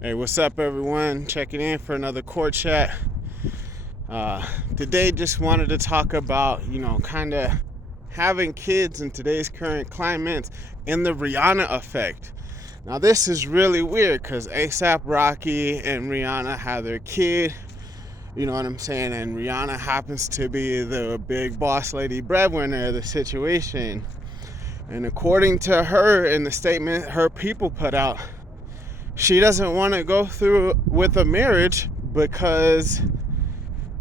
Hey, what's up, everyone? Checking in for another court chat. Today, just wanted to talk about, kind of having kids in today's current climate and the Rhianna effect. Now, this is really weird because ASAP Rocky and Rhianna have their kid, you know what I'm saying? And Rhianna happens to be the big boss lady breadwinner of the situation. And according to her, in the statement her people put out, she doesn't want to go through with a marriage because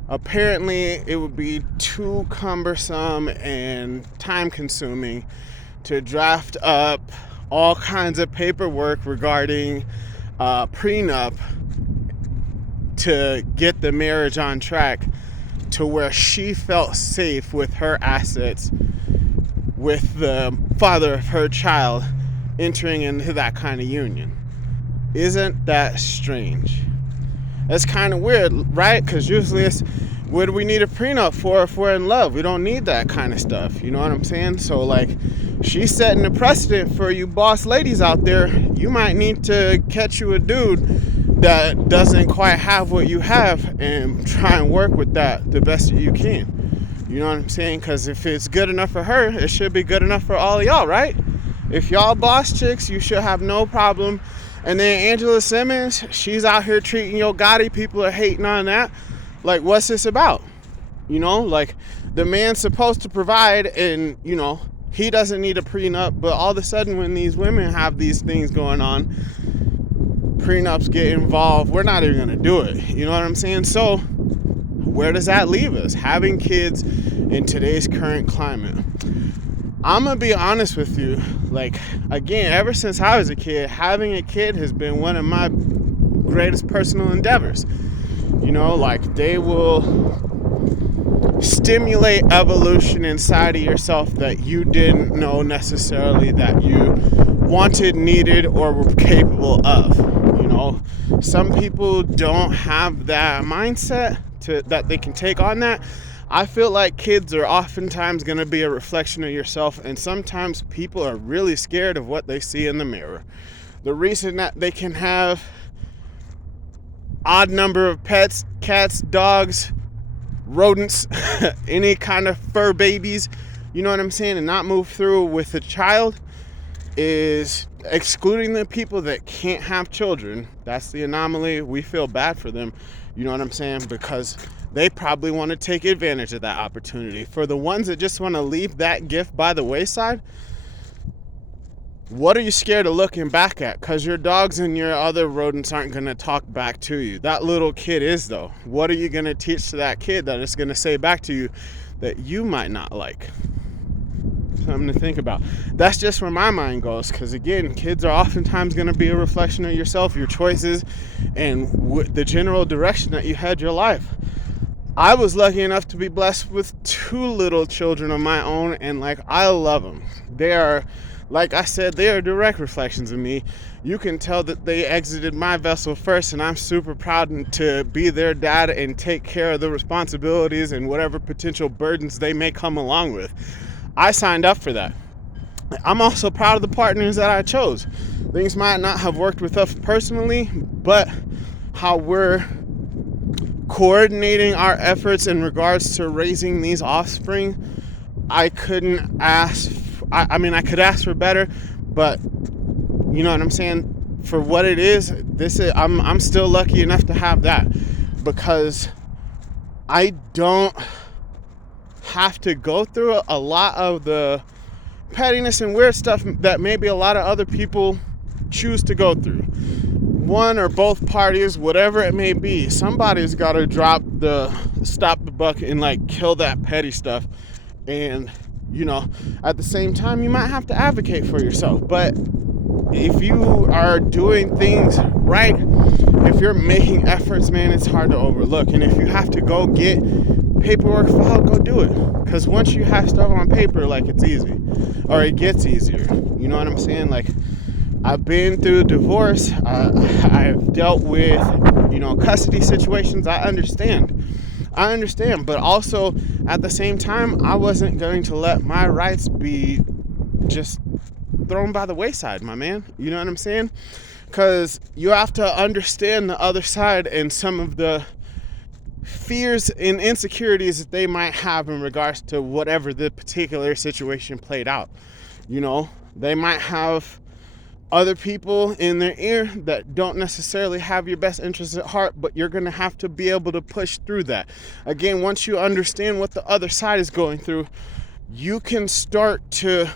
apparently it would be too cumbersome and time consuming to draft up all kinds of paperwork regarding prenup to get the marriage on track to where she felt safe with her assets with the father of her child entering into that kind of union. Isn't that strange? That's kind of weird, right? Because usually it's, what do we need a prenup for if we're in love? We don't need that kind of stuff. You know what I'm saying? So, like, she's setting a precedent for you boss ladies out there. You might need to catch you a dude that doesn't quite have what you have and try and work with that the best that you can. You know what I'm saying? Because if it's good enough for her, it should be good enough for all of y'all, right? If y'all boss chicks, you should have no problem. And then Angela Simmons, she's out here treating Yo Gotti. People are hating on that. Like, what's this about? You know, like, the man's supposed to provide and, he doesn't need a prenup. But all of a sudden, when these women have these things going on, prenups get involved. We're not even going to do it. You know what I'm saying? So, where does that leave us? Having kids in today's current climate. I'm going to be honest with you. Like, again, ever since I was a kid, having a kid has been one of my greatest personal endeavors. Like, they will stimulate evolution inside of yourself that you didn't know necessarily that you wanted, needed, or were capable of. Some people don't have that mindset that they can take on that. I feel like kids are oftentimes going to be a reflection of yourself, and sometimes people are really scared of what they see in the mirror. The reason that they can have odd number of pets, cats, dogs, rodents, any kind of fur babies, you know what I'm saying, and not move through with a child is excluding the people that can't have children. That's the anomaly. We feel bad for them, you know what I'm saying, because they probably want to take advantage of that opportunity. For the ones that just want to leave that gift by the wayside, what are you scared of looking back at? Because your dogs and your other rodents aren't going to talk back to you. That little kid is, though. What are you going to teach to that kid that is going to say back to you that you might not like? Something to think about. That's just where my mind goes, because again, kids are oftentimes going to be a reflection of yourself, your choices, and the general direction that you had your life. I was lucky enough to be blessed with 2 little children of my own, and I love them. They are, like I said, they are direct reflections of me. You can tell that they exited my vessel first, and I'm super proud to be their dad and take care of the responsibilities and whatever potential burdens they may come along with. I signed up for that. I'm also proud of the partners that I chose. Things might not have worked with us personally, but how we're coordinating our efforts in regards to raising these offspring, I couldn't ask. I could ask for better, but you know what I'm saying. For what it is, I'm still lucky enough to have that, because I don't have to go through a lot of the pettiness and weird stuff that maybe a lot of other people choose to go through. One or both parties, whatever it may be, somebody's got to stop the buck and kill that petty stuff. And at the same time, you might have to advocate for yourself. But if you are doing things right, if you're making efforts, man, it's hard to overlook. And if you have to go get paperwork filed, go do it. Because once you have stuff on paper, it's easy, or it gets easier. You know what I'm saying? I've been through divorce. I've dealt with, custody situations. I understand. But also at the same time, I wasn't going to let my rights be just thrown by the wayside, my man. You know what I'm saying? because you have to understand the other side and some of the fears and insecurities that they might have in regards to whatever the particular situation played out. You know, they might have other people in their ear that don't necessarily have your best interests at heart, but you're going to have to be able to push through that. Again, once you understand what the other side is going through, you can start to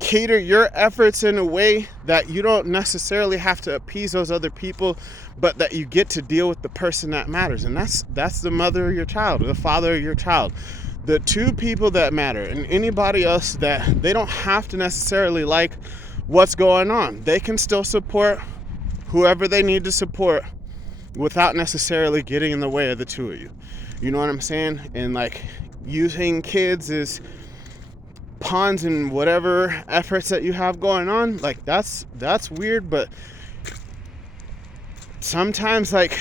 cater your efforts in a way that you don't necessarily have to appease those other people, but that you get to deal with the person that matters. And that's the mother of your child, or the father of your child. The two people that matter, and anybody else that they don't have to necessarily like what's going on. They can still support whoever they need to support without necessarily getting in the way of the two of you. You know what I'm saying? And like using kids as pawns in whatever efforts that you have going on, like that's weird, but sometimes like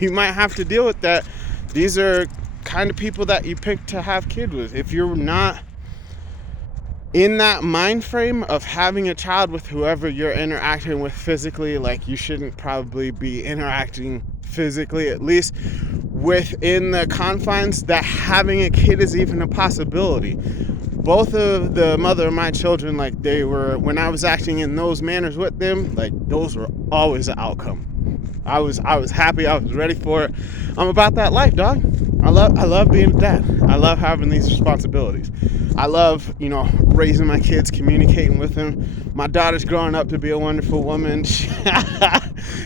you might have to deal with that. These are kind of people that you pick to have kids with. If you're not in that mind frame of having a child with whoever you're interacting with physically, like you shouldn't probably be interacting physically, at least within the confines that having a kid is even a possibility. Both of the mother of my children, like they were, when I was acting in those manners with them, like those were always the outcome. I was happy, I was ready for it. I'm about that life, dog. I love being a dad. I love having these responsibilities. I love, raising my kids, communicating with them. My daughter's growing up to be a wonderful woman.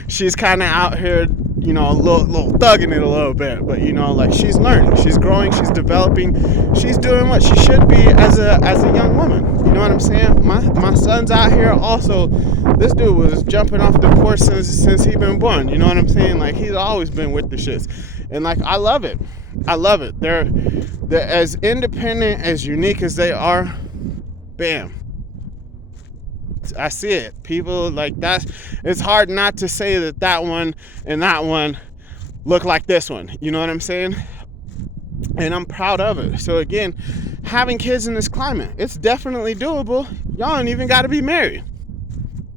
She's kind of out here, a little thugging it a little bit, but like she's learning, she's growing, she's developing, she's doing what she should be as a young woman. You know what I'm saying? My son's out here also. This dude was jumping off the porch since he been born. You know what I'm saying? Like he's always been with the shits, and like I love it. They're as independent, as unique as they are. Bam. I see it. People like that. It's hard not to say that one and that one look like this one. You know what I'm saying? And I'm proud of it. So again, having kids in this climate, it's definitely doable. Y'all don't even got to be married.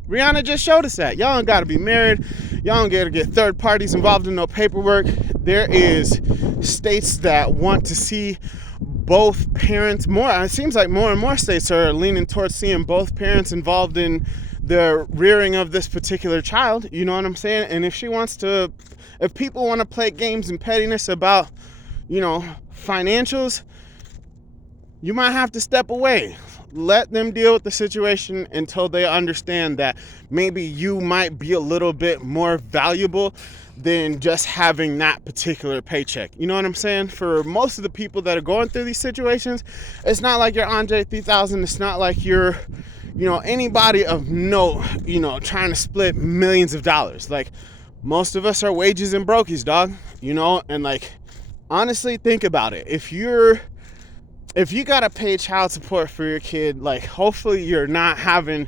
Rhianna just showed us that. Y'all don't got to be married. Y'all don't got to get third parties involved in no paperwork. There is states that want to see both parents more. It seems like more and more states are leaning towards seeing both parents involved in the rearing of this particular child. You know what I'm saying? And if people want to play games and pettiness about, financials, you might have to step away. Let them deal with the situation until they understand that maybe you might be a little bit more valuable than just having that particular paycheck. You know what I'm saying? For most of the people that are going through these situations, it's not like you're Andre 3000. It's not like you're, anybody of note, trying to split millions of dollars. Like most of us are wages and brokies, dog, and like, honestly, think about it. If you gotta pay child support for your kid, like hopefully you're not having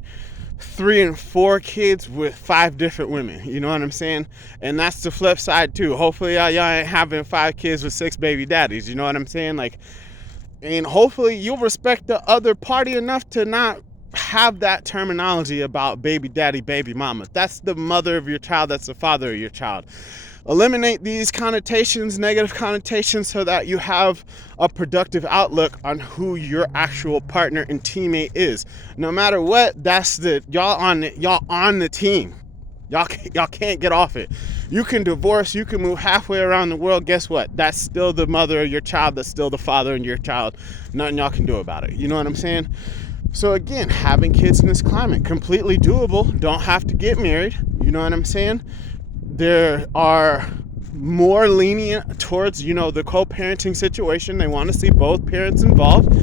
3 and 4 kids with 5 different women. You know what I'm saying? And that's the flip side too. Hopefully y'all ain't having 5 kids with 6 baby daddies. You know what I'm saying? Like, and hopefully you'll respect the other party enough to not have that terminology about baby daddy, baby mama. That's the mother of your child. That's the father of your child. Eliminate these connotations, negative connotations, so that you have a productive outlook on who your actual partner and teammate is. No matter what, y'all on the team. Y'all can't get off it. You can divorce, you can move halfway around the world. Guess what? That's still the mother of your child. That's still the father of your child. Nothing y'all can do about it. You know what I'm saying? So again, having kids in this climate, completely doable. Don't have to get married. You know what I'm saying? There are more lenient towards, the co-parenting situation. They want to see both parents involved.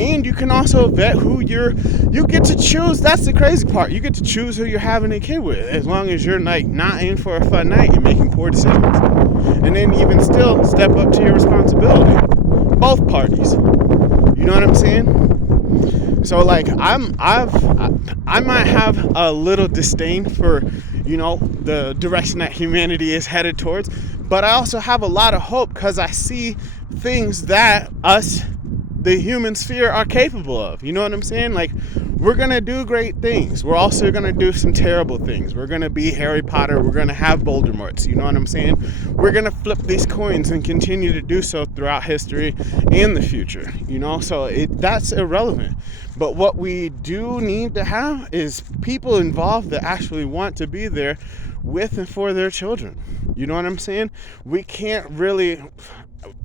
And you can also vet who you get to choose. That's the crazy part. You get to choose who you're having a kid with, as long as you're like not in for a fun night and making poor decisions. And then even still step up to your responsibility. Both parties. You know what I'm saying? So like I might have a little disdain for, the direction that humanity is headed towards, but I also have a lot of hope because I see things that us, the human sphere, are capable of. You know what I'm saying? Like we're going to do great things. We're also going to do some terrible things. We're going to be Harry Potter. We're going to have Voldemorts. You know what I'm saying? We're going to flip these coins and continue to do so throughout history and the future. You know, so that's irrelevant. But what we do need to have is people involved that actually want to be there with and for their children. You know what I'm saying? We can't really,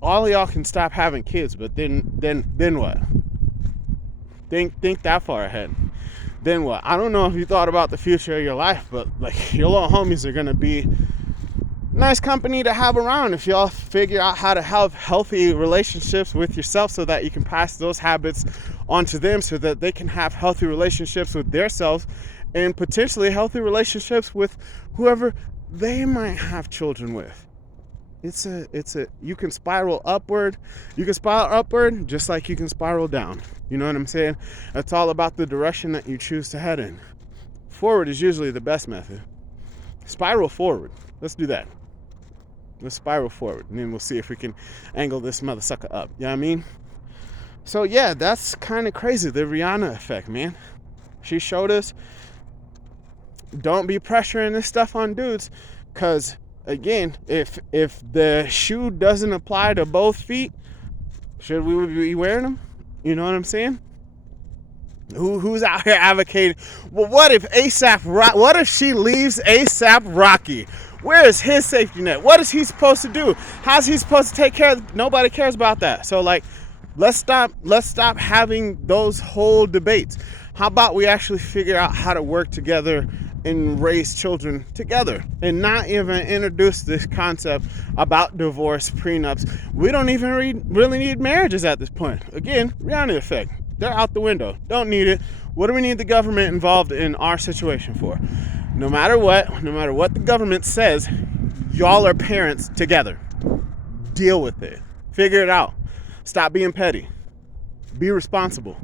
all of y'all can stop having kids, but then what? Think that far ahead. Then what? I don't know if you thought about the future of your life, but like your little homies are gonna be nice company to have around if y'all figure out how to have healthy relationships with yourself so that you can pass those habits onto them so that they can have healthy relationships with themselves and potentially healthy relationships with whoever they might have children with. You can spiral upward. You can spiral upward just like you can spiral down. You know what I'm saying? It's all about the direction that you choose to head in. Forward is usually the best method. Spiral forward. Let's do that. Let's spiral forward, and then we'll see if we can angle this mother sucker up. You know what I mean? So yeah, that's kind of crazy. The Rhianna effect, man. She showed us, don't be pressuring this stuff on dudes, because again, if the shoe doesn't apply to both feet, should we be wearing them? You know what I'm saying? Who's out here advocating? Well, what if what if she leaves ASAP Rocky? Where is his safety net? What is he supposed to do? How's he supposed to take care of? Nobody cares about that. So like, let's stop having those whole debates. How about we actually figure out how to work together and raise children together and not even introduce this concept about divorce, prenups. We don't even really need marriages at this point. Again, Rhianna effect. They're out the window. Don't need it. What do we need the government involved in our situation for? No matter what the government says, y'all are parents together. Deal with it. Figure it out. Stop being petty. Be responsible.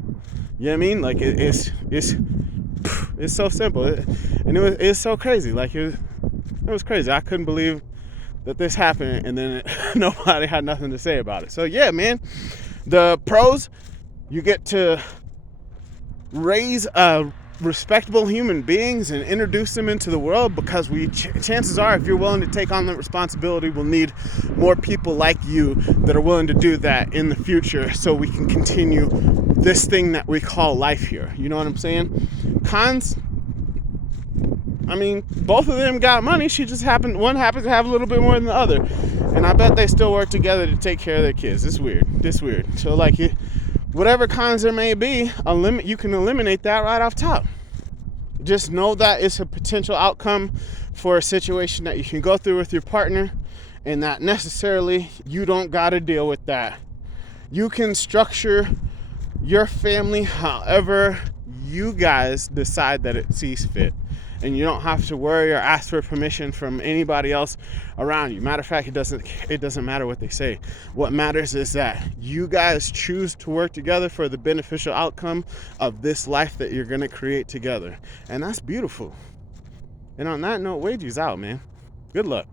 You know what I mean? Like it's so simple, and it's so crazy. Like it was crazy. I couldn't believe that this happened, and then nobody had nothing to say about it. So yeah, man, the pros, you get to raise respectable human beings and introduce them into the world, because chances are, if you're willing to take on that responsibility, we'll need more people like you that are willing to do that in the future, so we can continue this thing that we call life here. You know what I'm saying? Cons, I mean, both of them got money. One happens to have a little bit more than the other, and I bet they still work together to take care of their kids. It's weird. So like, whatever cons there may be, you can eliminate that right off top. Just know that it's a potential outcome for a situation that you can go through with your partner, and that necessarily you don't got to deal with that. You can structure your family however you guys decide that it sees fit, and you don't have to worry or ask for permission from anybody else around you. Matter of fact, it doesn't matter what they say. What matters is that you guys choose to work together for the beneficial outcome of this life that you're going to create together, and that's beautiful. And on that note, Wagy's out, man. Good luck.